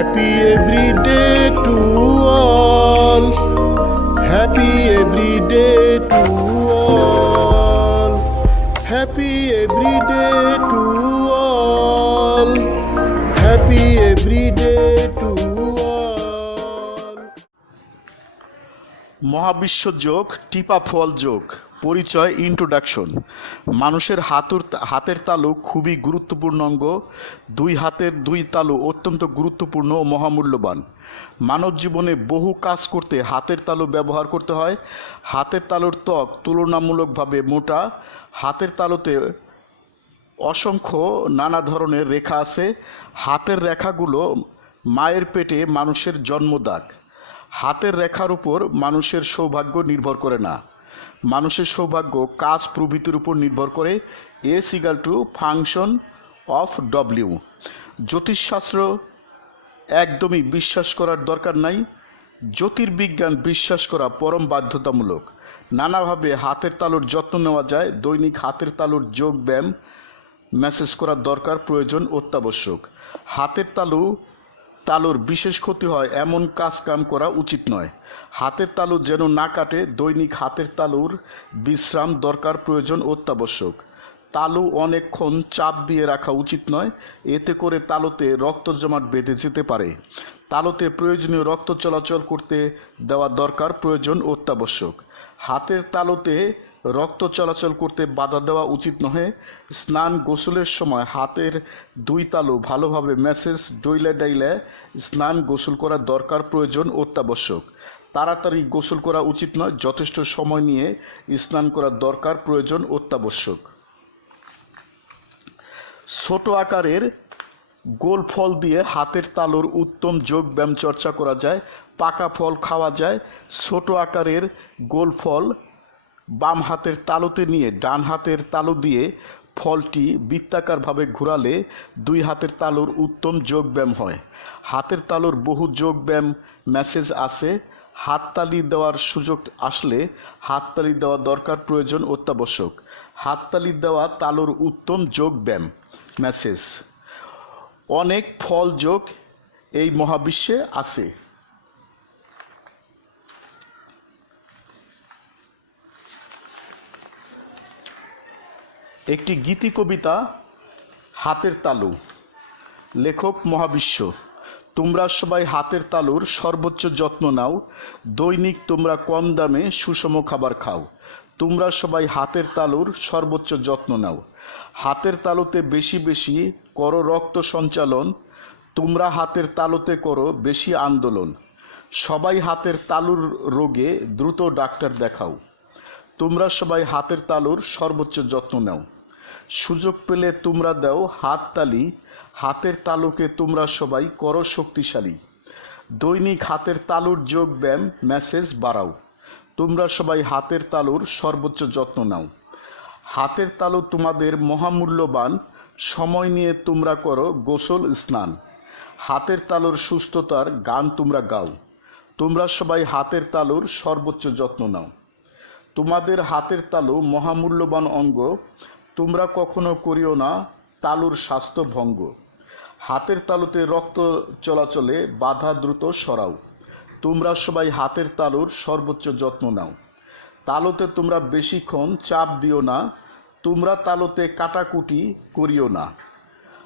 Happy every day to all. Happy every day to all. Happy every day to all. Happy every day to all. মহাবিশ্ব যোগ টিপা ফল যোগ পরিচয় introduction মানুষের হাতুর হাতের তালু খুবই গুরুত্বপূর্ণ অঙ্গ। দুই হাতের দুই তালু অত্যন্ত গুরুত্বপূর্ণ ও মহামূল্যবান। মানব জীবনে বহু কাজ করতে হাতের তালু ব্যবহার করতে হয়। হাতের তালুর ত্বক তুলনামূলকভাবে মোটা। হাতের তালুতে অসংখ্য নানা ধরনের রেখা আছে। হাতের রেখাগুলো মায়ের পেটে মানুষের জন্মদাগ। হাতের রেখার উপর মানুষের সৌভাগ্য নির্ভর করে না। মানুষের সৌভাগ্য কাজ প্রভৃতির উপর নির্ভর করে S equal to function of W জ্যোতিষশাস্ত্র একদমই বিশ্বাস করার দরকার নাই। জ্যোতির্বিজ্ঞান বিশ্বাস করা পরম বাধ্যতামূলক। নানাভাবে হাতের তালুর যত্ন নেওয়া যায়, দৈনিক হাতের তালুর যোগ ব্যায়াম মেসেজ করার দরকার, প্রয়োজন অত্যাবশ্যক। হাতের তালু তালুর বিশেষ ক্ষতি হয় এমন কাজ কাম করা উচিত নয়। হাতের তালু যেন না কাটে, দৈনিক হাতের তালুর বিশ্রাম দরকার প্রয়োজন অত্যাবশ্যক। তালু অনেকক্ষণ চাপ দিয়ে রাখা উচিত নয়, এতে করে তালুতে রক্ত জমাট বেঁধে যেতে পারে। তালুতে প্রয়োজনীয় রক্ত চলাচল করতে দেওয়া দরকার প্রয়োজন অত্যাবশ্যক। হাতের তালুতে রক্ত চলাচল করতে বাধা দেওয়া উচিত নহে। স্নান গোসলের সময় হাতের দুই তালু ভালোভাবে মেসেজ ডইলে ডাইলে স্নান গোসল করা দরকার প্রয়োজন অত্যাবশ্যক। তাড়াতাড়ি গোসল করা উচিত নয়, যথেষ্ট সময় নিয়ে স্নান করা দরকার প্রয়োজন অত্যাবশ্যক। ছোট আকারের গোল ফল দিয়ে হাতের তালুর উত্তম যোগ ব্যায়াম চর্চা করা যায়, পাকা ফল খাওয়া যায়। ছোট আকারের গোল ফল বাম হাতের তালুতে নিয়ে ডান হাতের তালু দিয়ে ফলটি বৃত্তাকারভাবে ঘোরালে দুই হাতের তালুর উত্তম যোগ ব্যায়াম হয়। হাতের তালুর বহু যোগ ব্যায়াম মেসেজ আছে। হাততালি দেওয়ার সুযোগ আসলে হাততালি দেওয়া দরকার প্রয়োজন অত্যাবশ্যক। হাততালি দেওয়া তালুর উত্তম যোগ ব্যায়াম মেসেজ অনেক ফল যোগ এই মহাবিশ্বে আছে। একটি গীতি কবিতা, হাতের তালু। লেখক মহাবিশ্ব, তোমরা সবাই হাতের তালুর সর্বোচ্চ যত্ন নাও। দৈনিক তোমরা কম দামে সুষম খাবার খাও। তোমরা সবাই হাতের তালুর সর্বোচ্চ যত্ন নাও। হাতের তালুতে বেশি বেশি করো রক্ত সঞ্চালন। তোমরা হাতের তালুতে করো বেশি আন্দোলন। সবাই হাতের তালুর রোগে দ্রুত ডাক্তার দেখাও। তোমরা সবাই হাতের তালুর সর্বোচ্চ যত্ন নাও। সুযোগ পেলে তোমরা দাও হাত তালি, হাতের তালুকে তোমরা সবাই করো শক্তিশালী। দৈনিক হাতের তালুর যোগ ব্যায়াম মেসেজ বাড়াও। তোমরা সবাই হাতের তালুর সর্বোচ্চ যত্ন নাও। হাতের তালু তোমাদের মহামূল্যবান, সময় নিয়ে তোমরা করো গোসল, স্নান। হাতের তালুর সুস্থতার গান তোমরা গাও। তোমরা সবাই হাতের তালুর সর্বোচ্চ যত্ন নাও। তোমাদের হাতের তালু মহামূল্যবান অঙ্গ তোমরা কখনো করিও না, তালুর স্বাস্থ্য ভঙ্গ। হাতের তালুতে রক্ত চলাচলে বাধা দ্রুত সরাও। তোমরা সবাই হাতের তালুর সর্বোচ্চ যত্ন নাও। তালুতে তোমরা বেশিক্ষণ চাপ দিও না, তোমরা তালুতে কাটাকুটি করিও না।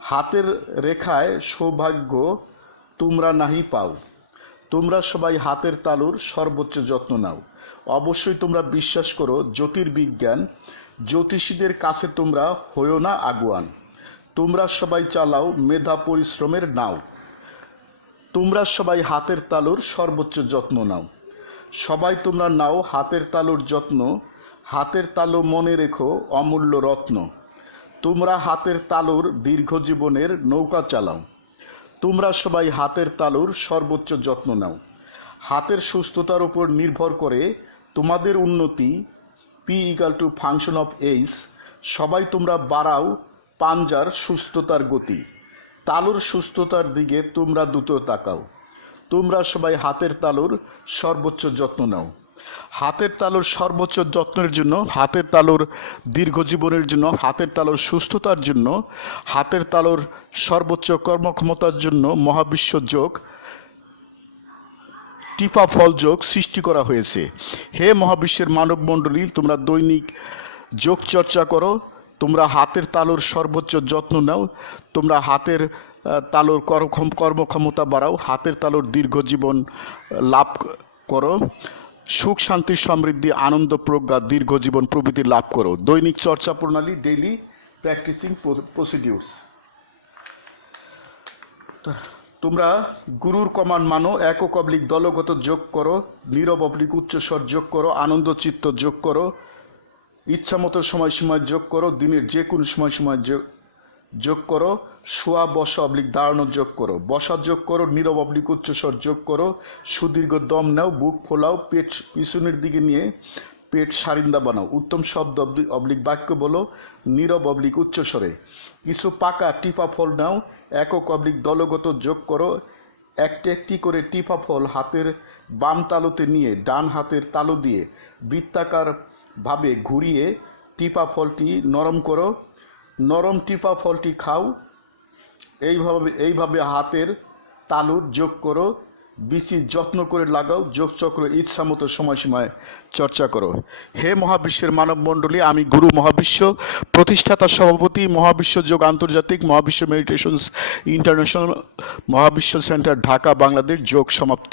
হাতের রেখায় সৌভাগ্য তোমরা নাহি পাও। তোমরা সবাই হাতের তালুর সর্বোচ্চ যত্ন নাও। অবশ্যই তোমরা বিশ্বাস করো, জ্যোতির্বিজ্ঞান, জ্যোতিষীদের কাছে তোমরা হইও না আগুয়ান। তোমরা সবাই চালাও মেধা পরিশ্রমের নাও। তোমরা সবাই হাতের তালুর সর্বোচ্চ যত্ন নাও। সবাই তোমরা নাও হাতের তালুর যত্ন, হাতের তালু মনে রেখো অমূল্য রত্ন। তোমরা হাতের তালুর দীর্ঘ জীবনের নৌকা চালাও। তোমরা সবাই হাতের তালুর সর্বোচ্চ যত্ন নাও। হাতের সুস্থতার উপর নির্ভর করে তোমাদের উন্নতি P equal to function of H সবাই তোমরা বাড়াও পাঞ্জার সুস্থতার গতি। তালুর সুস্থতার দিকে তোমরা দ্রুত তাকাও। তোমরা সবাই হাতের তালুর সর্বোচ্চ যত্ন নাও। হাতের তালুর সর্বোচ্চ যত্নের জন্য, হাতের তালুর দীর্ঘ জীবনের জন্য, হাতের তালুর সুস্থতার জন্য, হাতের তালুর সর্বোচ্চ কর্মক্ষমতার জন্য মহাবিশ্ব যোগ টিপা ফল যোগ সৃষ্টি করা হয়েছে। হে মহাবিশ্বের মানব মণ্ডলী তোমরা দৈনিক যোগ চর্চা করো, তোমরা হাতের তালুর সর্বোচ্চ যত্ন নাও, তোমরা হাতের তালুর কর্ম কর্মক্ষমতা বাড়াও, হাতের তালুর দীর্ঘ জীবন লাভ করো, সুখ, শান্তি, সমৃদ্ধি, আনন্দ, প্রজ্ঞা, দীর্ঘ জীবন প্রভৃতি লাভ করো। দৈনিক চর্চা প্রণালী, ডেইলি প্র্যাকটিসিং প্রসিডিউরস। তোমরা গুরুর কমান মানো একক অবলিক দলগত যোগ করো, নীরব অবলিক উচ্চস্বর যোগ করো, আনন্দ চিত্ত যোগ করো ইচ্ছা মতো সময়সীমায় যোগ করো, দিনের যে কোনো যোগ- যোগ করো, শোয়া, বসা অবলিক দাঁড়ানো যোগ করো, বসা যোগ করো, নীরব অবলিক উচ্চস্বর যোগ করো, সুদীর্ঘ দম নাও, বুক ফোলাও, পেট পিছনের দিকে নিয়ে পেট সারিন্দা বানাও, উত্তম শব্দ অবলি- অবলিক বাক্য বলো, নীরব অবলিক উচ্চস্বরে, কিছু পাকা টিপা ফল নাও একক অবলিক দলগত যোগ করো। একটি একটি করে টিপা ফল হাতের বাম তালুতে নিয়ে ডান হাতের তালু দিয়ে বৃত্তাকারভাবে ঘুরিয়ে টিপা ফলটি নরম করো। নরম টিপা ফলটি খাও। এইভাবে এইভাবে হাতের তালুর যোগ করো। বিচি যত্ন করে লাগাও যোগচক্র ইচ্ছা মতো সময়সীমায় চর্চা করো। হে মহাবিশ্বের মানব মণ্ডলী আমি গুরু মহাবিশ্ব, প্রতিষ্ঠাতা সভাপতি মহাবিশ্ব যোগ আন্তর্জাতিক মহাবিশ্ব মেডিটেশন ইন্টারন্যাশনাল মহাবিশ্ব সেন্টার, ঢাকা, বাংলাদেশ, যোগ সমাপ্ত।